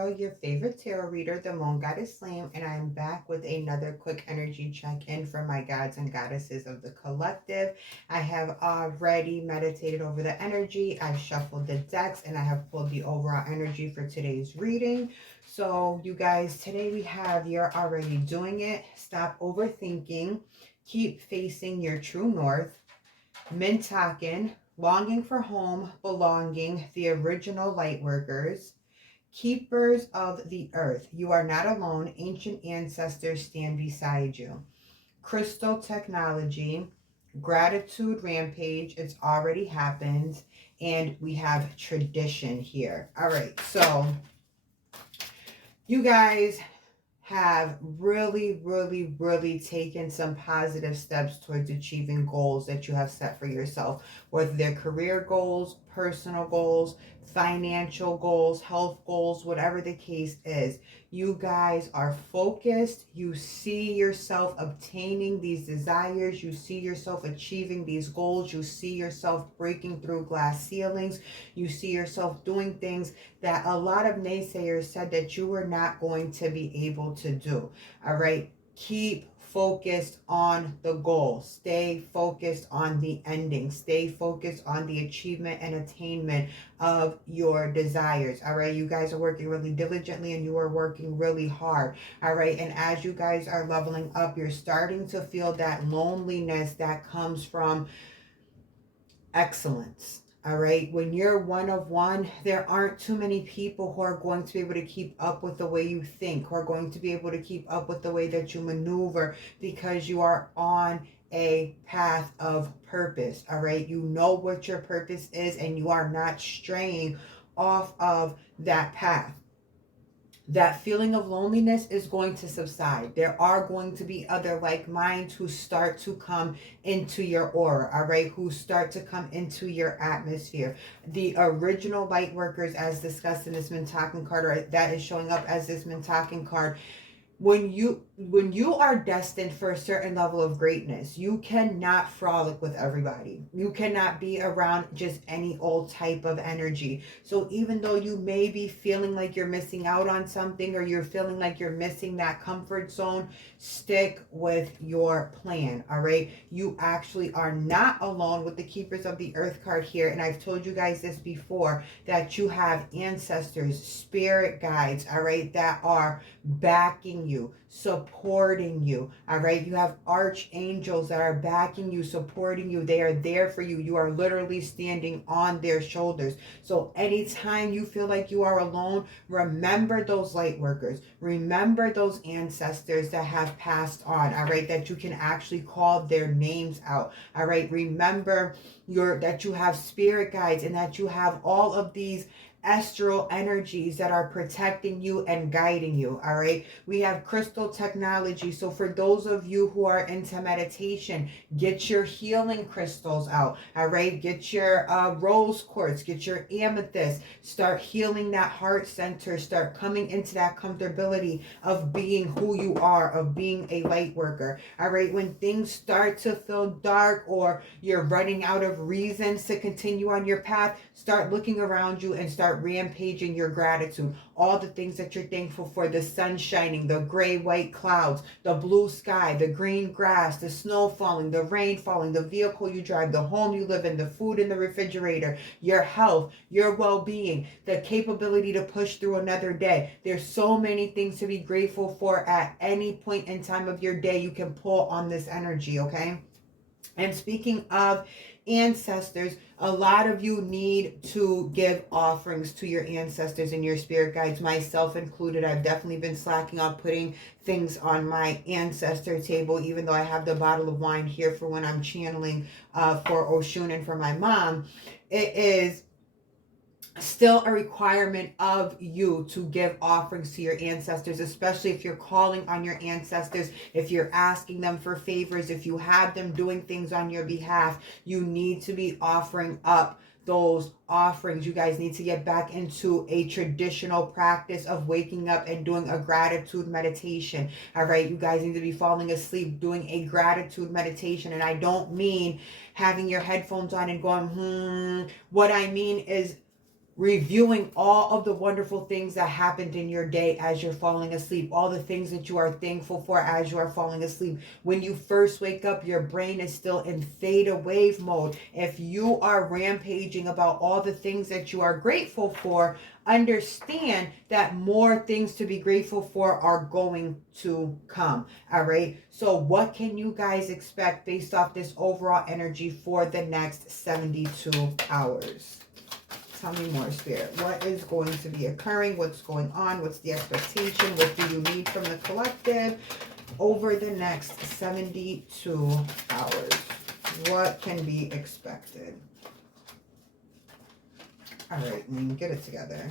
girl, your favorite tarot reader, the Moon Goddess Slam, and I am back with another quick energy check-in for my gods and goddesses of the collective. I have already meditated over the energy, I've shuffled the decks, and I have pulled the overall energy for today's reading. So, you guys, today we have You're Already Doing It, Stop Overthinking, Keep Facing Your True North, Mintaken, Longing for Home, Belonging, The Original Lightworkers, Keepers of the Earth, You Are Not Alone, Ancient Ancestors Stand Beside You, Crystal Technology, Gratitude Rampage, It's Already Happened, and we have Tradition here. All right, so you guys have really taken some positive steps towards achieving goals that you have set for yourself, whether they're career goals, personal goals, financial goals, health goals, whatever the case is. You guys are focused. You see yourself obtaining these desires. You see yourself achieving these goals. You see yourself breaking through glass ceilings. You see yourself doing things that a lot of naysayers said that you were not going to be able to do. All right. Keep focused on the goal. Stay focused on the ending. Stay focused on the achievement and attainment of your desires. All right. You guys are working really diligently and you are working really hard. All right. And as you guys are leveling up, you're starting to feel that loneliness that comes from excellence. All right. When you're one of one, there aren't too many people who are going to be able to keep up with the way you think, who are going to be able to keep up with the way that you maneuver, because you are on a path of purpose. All right. You know what your purpose is and you are not straying off of that path. That feeling of loneliness is going to subside. There are going to be other like minds who start to come into your aura, all right, who start to come into your atmosphere. The original light workers, as discussed in this Mintaken card, or that is showing up as this Mintaken card, when you are destined for a certain level of greatness, you cannot frolic with everybody. You cannot be around just any old type of energy. So even though you may be feeling like you're missing out on something, or you're feeling like you're missing that comfort zone, stick with your plan. All right. You actually are not alone with the Keepers of the Earth card here. And I've told you guys this before, that you have ancestors, spirit guides, all right, that are backing you, supporting you. All right. You have archangels that are backing you, supporting you. They are there for you. You are literally standing on their shoulders. So anytime you feel like you are alone, remember those light workers. Remember those ancestors that have passed on. All right. That you can actually call their names out. All right. Remember that you have spirit guides and that you have all of these astral energies that are protecting you and guiding you. All right. We have crystal technology. So for those of you who are into meditation, get your healing crystals out. All right. Get your rose quartz, get your amethyst, start healing that heart center, start coming into that comfortability of being who you are, of being a light worker. All right. When things start to feel dark or you're running out of reasons to continue on your path, start looking around you and start rampaging your gratitude. All the things that you're thankful for: the sun shining, the gray white clouds, the blue sky, the green grass, the snow falling, the rain falling, the vehicle you drive, the home you live in, the food in the refrigerator, your health, your well-being, the capability to push through another day. There's so many things to be grateful for at any point in time of your day. You can pull on this energy, okay? And speaking of ancestors, a lot of you need to give offerings to your ancestors and your spirit guides, myself included. I've definitely been slacking on putting things on my ancestor table, even though I have the bottle of wine here for when I'm channeling for Oshun and for my mom. It is still a requirement of you to give offerings to your ancestors, especially if you're calling on your ancestors, if you're asking them for favors, if you have them doing things on your behalf. You need to be offering up those offerings. You guys need to get back into a traditional practice of waking up and doing a gratitude meditation. All right, you guys need to be falling asleep doing a gratitude meditation. And I don't mean having your headphones on and going, What I mean is reviewing all of the wonderful things that happened in your day as you're falling asleep, all the things that you are thankful for as you are falling asleep. When you first wake up, your brain is still in theta wave mode. If you are rampaging about all the things that you are grateful for, understand that more things to be grateful for are going to come. All right. So what can you guys expect based off this overall energy for the next 72 hours? Tell me more, Spirit. What is going to be occurring? What's going on? What's the expectation? What do you need from the collective over the next 72 hours? What can be expected? All right, we can get it together.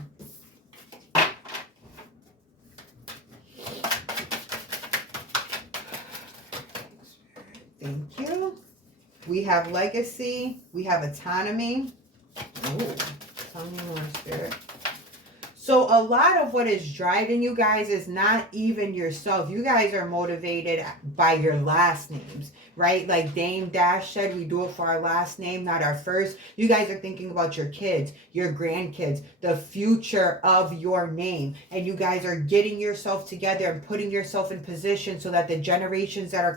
Thank you. We have legacy. We have autonomy. Ooh. Tell me more, Spirit. So a lot of what is driving you guys is not even yourself. You guys are motivated by your last names, right? Like Dame Dash said, we do it for our last name, not our first. You guys are thinking about your kids, your grandkids, the future of your name. And you guys are getting yourself together and putting yourself in position so that the generations that are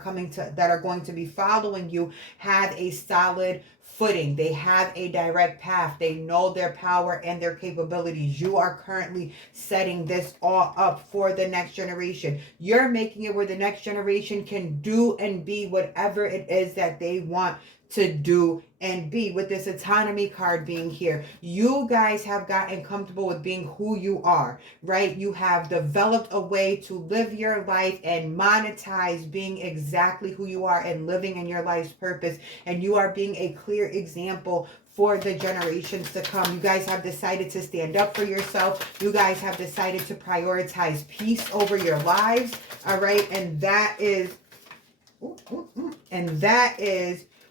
going to be following you have a solid footing. They have a direct path. They know their power and their capabilities. You are currently setting this all up for the next generation. You're making it where the next generation can do and be whatever it is that they want to do and be. With this autonomy card being here, you guys have gotten comfortable with being who you are, right? You have developed a way to live your life and monetize being exactly who you are and living in your life's purpose. And you are being a clear example for the generations to come. You guys have decided to stand up for yourself. You guys have decided to prioritize peace over your lives. All right. And that is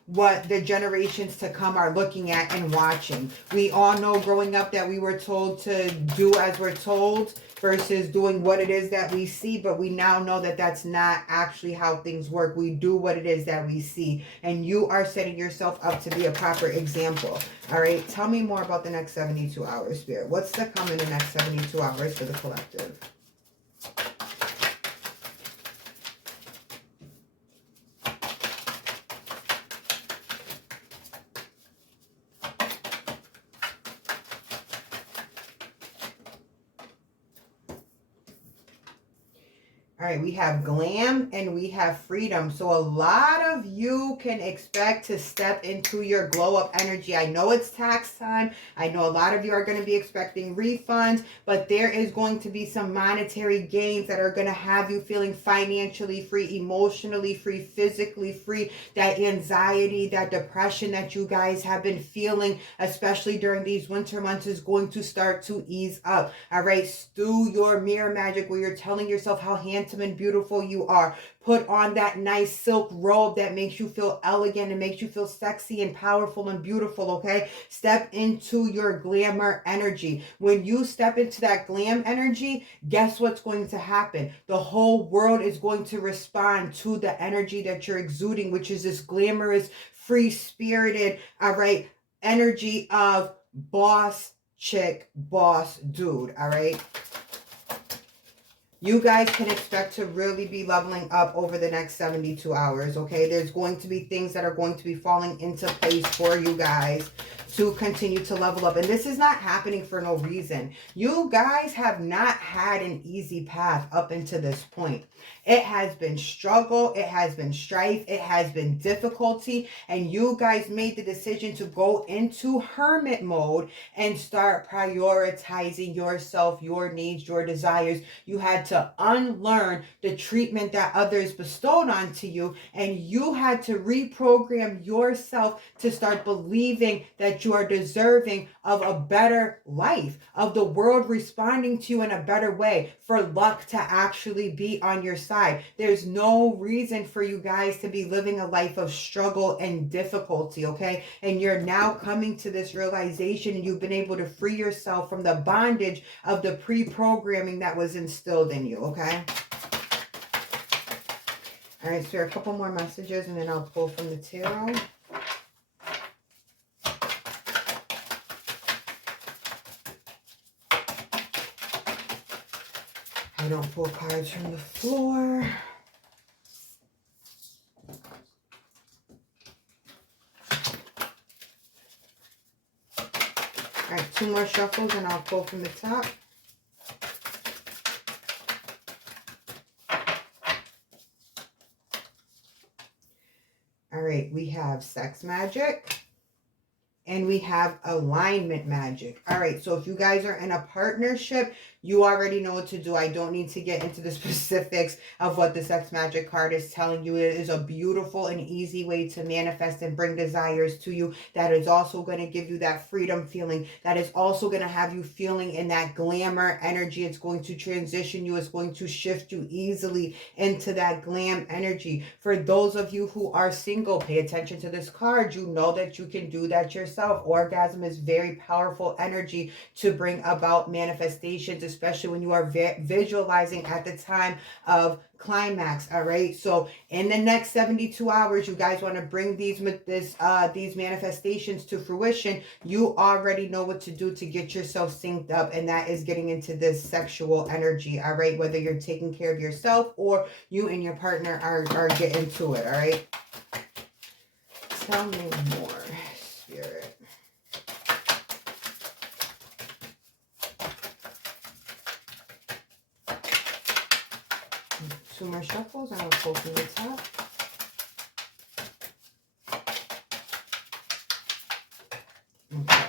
what the generations to come are looking at and watching. We all know growing up that we were told to do as we're told versus doing what it is that we see, but we now know that that's not actually how things work. We do what it is that we see, and you are setting yourself up to be a proper example. All right, tell me more about the next 72 hours, Spirit. What's to come in the next 72 hours for the collective? All right, we have glam and we have freedom. So a lot of you can expect to step into your glow up energy. I know it's tax time. I know a lot of you are going to be expecting refunds, but there is going to be some monetary gains that are going to have you feeling financially free, emotionally free, physically free. That anxiety, that depression that you guys have been feeling, especially during these winter months, is going to start to ease up. All right, do your mirror magic where you're telling yourself how handsome and beautiful you are. Put on that nice silk robe that makes you feel elegant and makes you feel sexy and powerful and beautiful, okay? Step into your glamour energy. When you step into that glam energy, guess what's going to happen? The whole world is going to respond to the energy that you're exuding, which is this glamorous, free-spirited, all right, energy of boss chick, boss dude, all right? You guys can expect to really be leveling up over the next 72 hours, okay? There's going to be things that are going to be falling into place for you guys to continue to level up. And this is not happening for no reason. You guys have not had an easy path up until this point. It has been struggle, it has been strife, it has been difficulty, and you guys made the decision to go into hermit mode and start prioritizing yourself, your needs, your desires. You had to unlearn the treatment that others bestowed onto you, and you had to reprogram yourself to start believing that you are deserving of a better life, of the world responding to you in a better way, for luck to actually be on your side. There's no reason for you guys to be living a life of struggle and difficulty, okay? And you're now coming to this realization, and you've been able to free yourself from the bondage of the pre-programming that was instilled in you, okay? All right, so a couple more messages, and then I'll pull from the tarot. don't pull cards from the floor. All right, 2 more shuffles and I'll pull from the top. All right, we have sex magic and we have alignment magic. All right, so if you guys are in a partnership, you already know what to do. I don't need to get into the specifics of what the sex magic card is telling you. It is a beautiful and easy way to manifest and bring desires to you. That is also going to give you that freedom feeling. That is also going to have you feeling in that glamour energy. It's going to transition you. It's going to shift you easily into that glam energy. For those of you who are single, pay attention to this card. You know that you can do that yourself. Orgasm is very powerful energy to bring about manifestations, especially when you are visualizing at the time of climax. All right, so in the next 72 hours, you guys want to bring these manifestations to fruition. You already know what to do to get yourself synced up, and that is getting into this sexual energy. All right, whether you're taking care of yourself or you and your partner are getting to it. All right, tell me more, Spirit. 2 more shuffles and I'll pull from the top. Okay.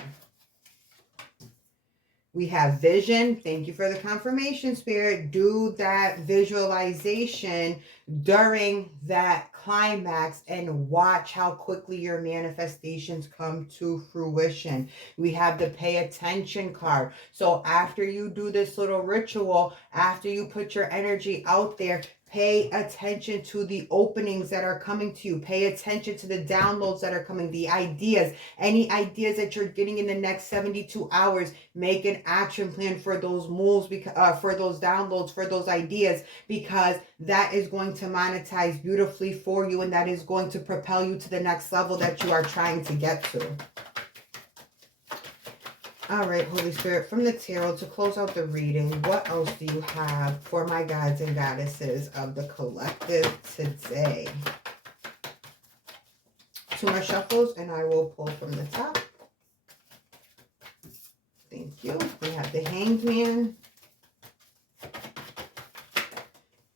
We have vision. Thank you for the confirmation, Spirit. Do that visualization during that climax and watch how quickly your manifestations come to fruition. We have the pay attention card. So after you do this little ritual, after you put your energy out there, pay attention to the openings that are coming to you. Pay attention to the downloads that are coming, the ideas, any ideas that you're getting in the next 72 hours. Make an action plan for those moves, for those downloads, for those ideas, because that is going to monetize beautifully for you, and that is going to propel you to the next level that you are trying to get to. All right, Holy Spirit, from the tarot to close out the reading, what else do you have for my gods and goddesses of the collective today? 2 more shuffles and I will pull from the top. Thank you. We have the Hanged Man.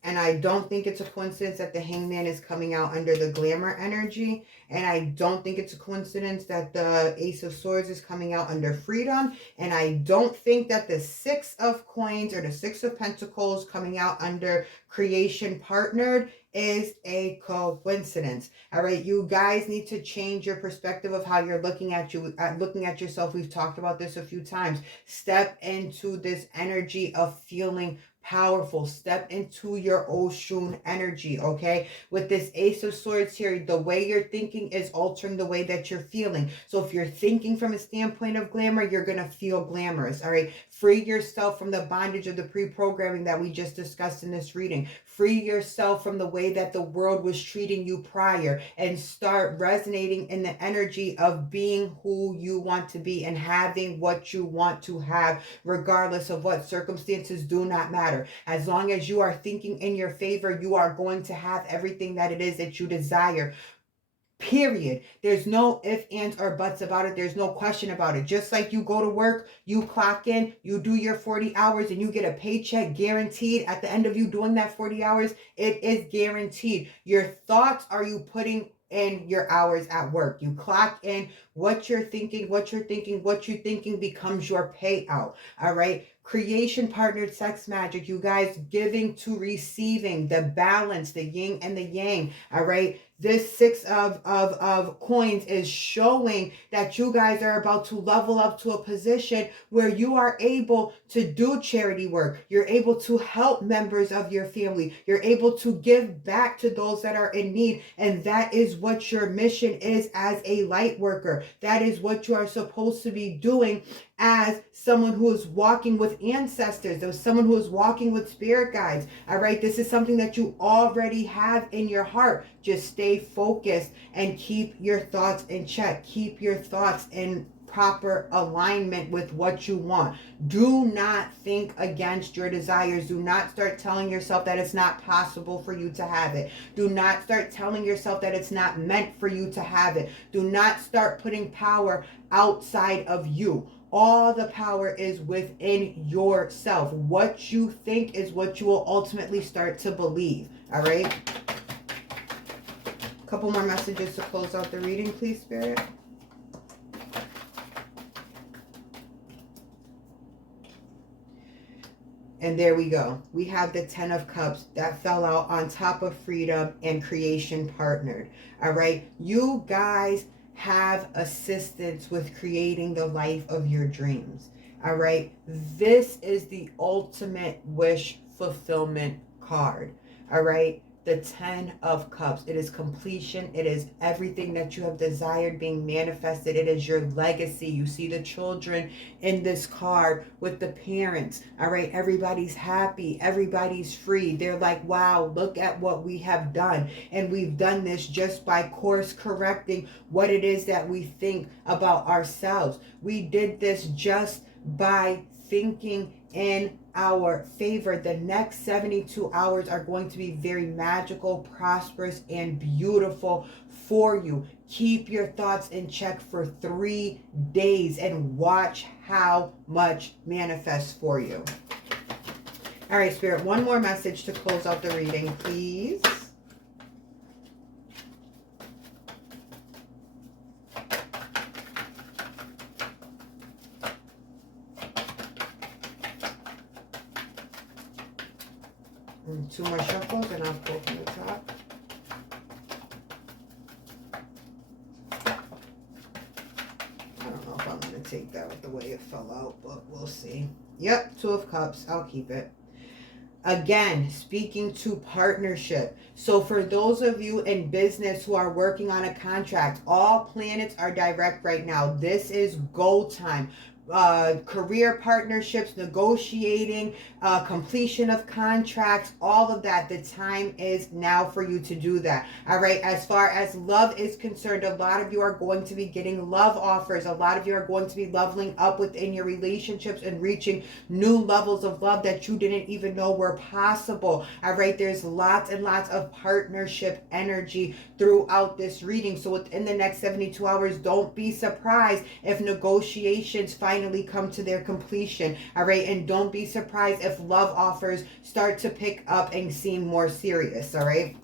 And I don't think it's a coincidence that the Hanged Man is coming out under the glamour energy. And I don't think it's a coincidence that the Ace of Swords is coming out under freedom. And I don't think that the 6 of Coins or the 6 of Pentacles coming out under creation partnered is a coincidence. All right, you guys need to change your perspective of how you're looking at yourself. We've talked about this a few times. Step into this energy of feeling powerful. Step into your Oshun energy, okay? With this Ace of Swords here, the way you're thinking is altering the way that you're feeling. So if you're thinking from a standpoint of glamour, you're going to feel glamorous, all right? Free yourself from the bondage of the pre-programming that we just discussed in this reading. Free yourself from the way that the world was treating you prior and start resonating in the energy of being who you want to be and having what you want to have, regardless of what circumstances. Do not matter. As long as you are thinking in your favor, you are going to have everything that it is that you desire. Period. There's no ifs, ands, or buts about it. There's no question about it. Just like you go to work, you clock in, you do your 40 hours, and you get a paycheck guaranteed at the end of you doing that 40 hours. It is guaranteed. Your thoughts are you putting in your hours at work. You clock in, what you're thinking becomes your payout. All right. Creation partnered sex magic. You guys giving to receiving, the balance, the yin and the yang. All right. This 6 of coins is showing that you guys are about to level up to a position where you are able to do charity work. You're able to help members of your family. You're able to give back to those that are in need. And that is what your mission is as a light worker. That is what you are supposed to be doing as someone who is walking with ancestors, as someone who is walking with spirit guides. All right, this is something that you already have in your heart. Just stay focused and keep your thoughts in check. Keep your thoughts in proper alignment with what you want. Do not think against your desires. Do not start telling yourself that it's not possible for you to have it. Do not start telling yourself that it's not meant for you to have it. Do not start putting power outside of you. All the power is within yourself. What you think is what you will ultimately start to believe. All right? A couple more messages to close out the reading, please, Spirit. And there we go. We have the 10 of Cups that fell out on top of freedom and creation partnered. All right. You guys have assistance with creating the life of your dreams. All right. This is the ultimate wish fulfillment card. All right. The 10 of Cups. It is completion. It is everything that you have desired being manifested. It is your legacy. You see the children in this card with the parents. All right. Everybody's happy. Everybody's free. They're like, wow, look at what we have done. And we've done this just by course correcting what it is that we think about ourselves. We did this just by thinking in our favor. The next 72 hours are going to be very magical, prosperous, and beautiful for you. Keep your thoughts in check for 3 days and watch how much manifests for you. All right, Spirit, one more message to close out the reading, please. And 2 more shuffles and I'll pull from the top. I don't know if I'm going to take that with the way it fell out, but we'll see. Yep, 2 of Cups. I'll keep it. Again, speaking to partnership. So for those of you in business who are working on a contract, all planets are direct right now. This is go time. Career partnerships, negotiating, completion of contracts, all of that. The time is now for you to do that. All right. As far as love is concerned, a lot of you are going to be getting love offers. A lot of you are going to be leveling up within your relationships and reaching new levels of love that you didn't even know were possible. All right. There's lots and lots of partnership energy throughout this reading. So within the next 72 hours, don't be surprised if negotiations finally come to their completion. All right. And don't be surprised if love offers start to pick up and seem more serious. All right.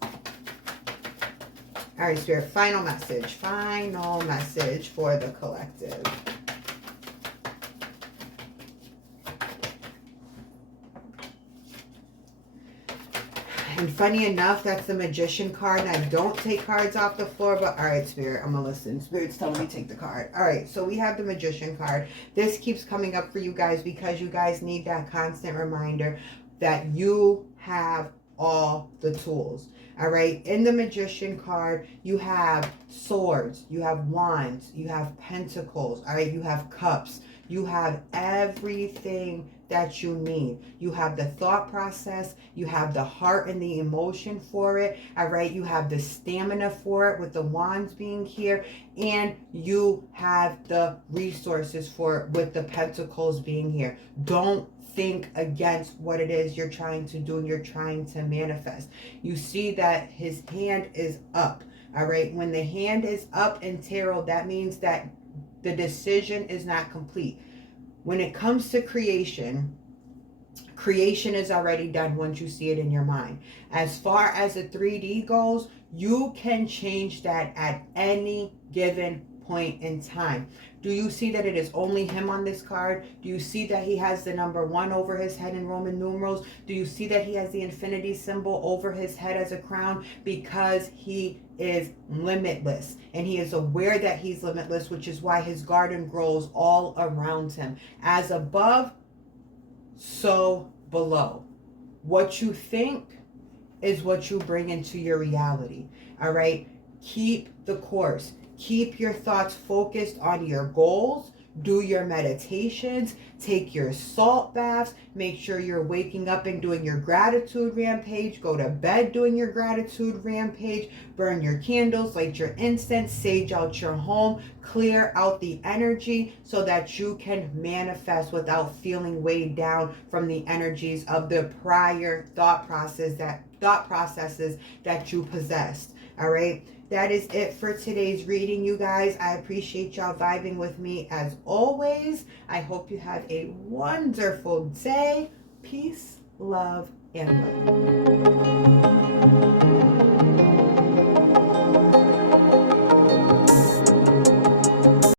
All right, Spirit, final message for the collective. And funny enough, that's the Magician card. And I don't take cards off the floor, but all right, Spirit, I'm going to listen. Spirit's telling me to take the card. All right, so we have the Magician card. This keeps coming up for you guys because you guys need that constant reminder that you have all the tools. All right, in the Magician card, you have swords, you have wands, you have pentacles, all right, you have cups. You have everything that you need. You have the thought process. You have the heart and the emotion for it. All right. You have the stamina for it with the wands being here. And you have the resources for it with the pentacles being here. Don't think against what it is you're trying to do and you're trying to manifest. You see that his hand is up. All right. When the hand is up in tarot, that means that the decision is not complete. When it comes to creation, creation is already done once you see it in your mind. As far as the 3D goes, you can change that at any given point in time. Do you see that it is only him on this card? Do you see that he has the number 1 over his head in Roman numerals? Do you see that he has the infinity symbol over his head as a crown? Because he is limitless and he is aware that he's limitless, which is why his garden grows all around him. As above, so below. What you think is what you bring into your reality. All right. Keep the course. Keep your thoughts focused on your goals, do your meditations, take your salt baths, make sure you're waking up and doing your gratitude rampage, go to bed doing your gratitude rampage, burn your candles, light your incense, sage out your home, clear out the energy so that you can manifest without feeling weighed down from the energies of the prior thought processes that you possessed. All right, that is it for today's reading, you guys. I appreciate y'all vibing with me as always. I hope you have a wonderful day. Peace, love, and light.